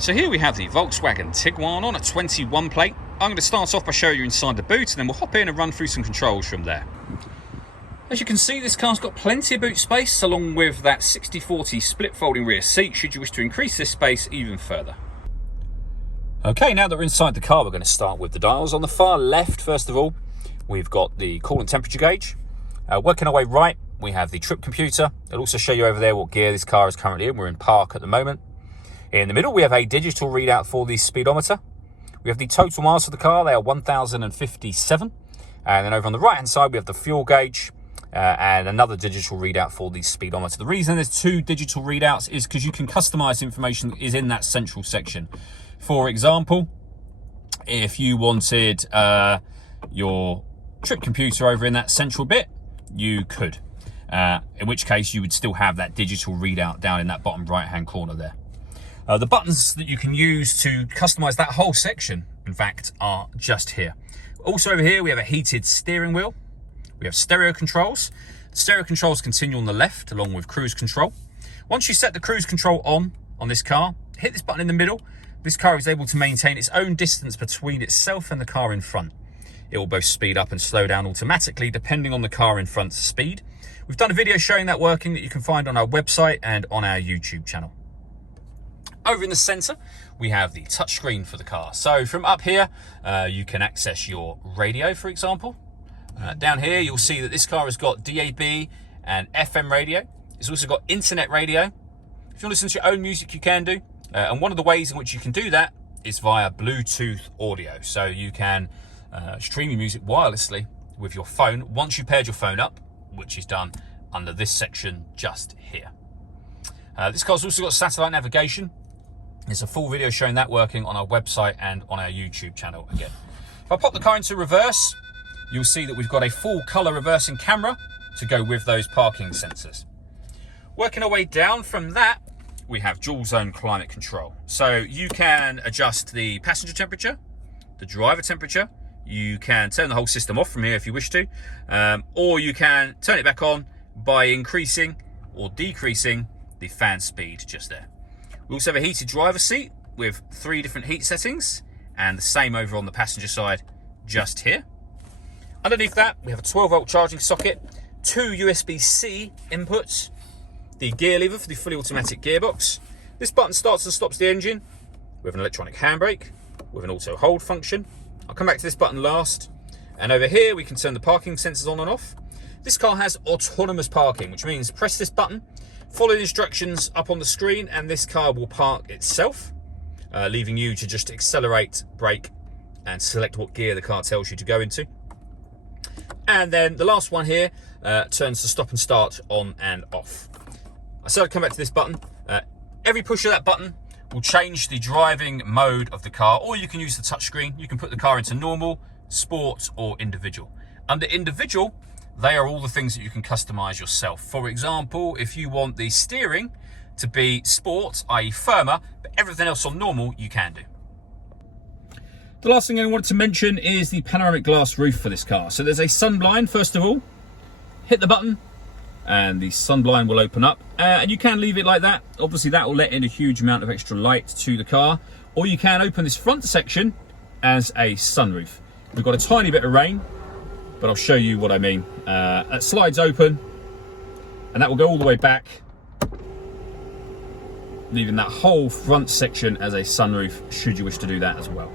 So here we have the Volkswagen Tiguan on a 21 plate. I'm going to start off by showing you inside the boot and then we'll hop in and run through some controls from there. As you can see, this car's got plenty of boot space along with that 60/40 split folding rear seat should you wish to increase this space even further. Okay, now that we're inside the car, we're going to start with the dials. On the far left, first of all, we've got the coolant temperature gauge. Working our way right, we have the trip computer. It'll also show you over there what gear this car is currently in. We're in park at the moment. In the middle, we have a digital readout for the speedometer. We have the total miles for the car. They are 1,057. And then over on the right-hand side, we have the fuel gauge and another digital readout for the speedometer. The reason there's two digital readouts is because you can customize information that is in that central section. For example, if you wanted your trip computer over in that central bit, you could. In which case, you would still have that digital readout down in that bottom right-hand corner there. The buttons that you can use to customize that whole section, in fact, are just here. Also over here, we have a heated steering wheel. We have stereo controls. The stereo controls continue on the left, along with cruise control. Once you set the cruise control on this car, hit this button in the middle. This car is able to maintain its own distance between itself and the car in front. It will both speed up and slow down automatically, depending on the car in front's speed. We've done a video showing that working that you can find on our website and on our YouTube channel. Over in the center, we have the touchscreen for the car. So from up here, you can access your radio, for example. Down here, you'll see that this car has got DAB and FM radio. It's also got internet radio. If you want to listen to your own music, you can do. And one of the ways in which you can do that is via Bluetooth audio. So you can stream your music wirelessly with your phone once you paired your phone up, which is done under this section just here. This car's also got satellite navigation. There's a full video showing that working on our website and on our YouTube channel again. If I pop the car into reverse, you'll see that we've got a full color reversing camera to go with those parking sensors. Working our way down from that, we have dual zone climate control. So you can adjust the passenger temperature, the driver temperature. You can turn the whole system off from here if you wish to, or you can turn it back on by increasing or decreasing the fan speed just there. We also have a heated driver seat with 3 different heat settings and the same over on the passenger side just here. Underneath that, we have a 12-volt charging socket, 2 USB-C inputs, the gear lever for the fully automatic gearbox. This button starts and stops the engine with an electronic handbrake with an auto hold function. I'll come back to this button last. And over here, we can turn the parking sensors on and off. This car has autonomous parking, which means press this button, follow the instructions up on the screen, and this car will park itself, leaving you to just accelerate, brake, and select what gear the car tells you to go into. And then the last one here turns the stop and start on and off. I said I'd come back to this button. Every push of that button will change the driving mode of the car, or you can use the touchscreen. You can put the car into normal, sport, or individual. Under individual, they are all the things that you can customize yourself. For example, if you want the steering to be sport, i.e. firmer, but everything else on normal, you can do. The last thing I wanted to mention is the panoramic glass roof for this car. So there's a sunblind, first of all. Hit the button and the sunblind will open up. And you can leave it like that. Obviously that will let in a huge amount of extra light to the car. Or you can open this front section as a sunroof. We've got a tiny bit of rain, but I'll show you what I mean. It slides open and that will go all the way back, leaving that whole front section as a sunroof should you wish to do that as well.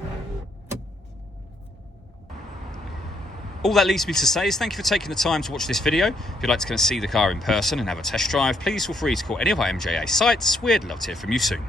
All that leaves me to say is thank you for taking the time to watch this video. If you'd like to come and see the car in person and have a test drive, please feel free to call any of our MJA sites. We'd love to hear from you soon.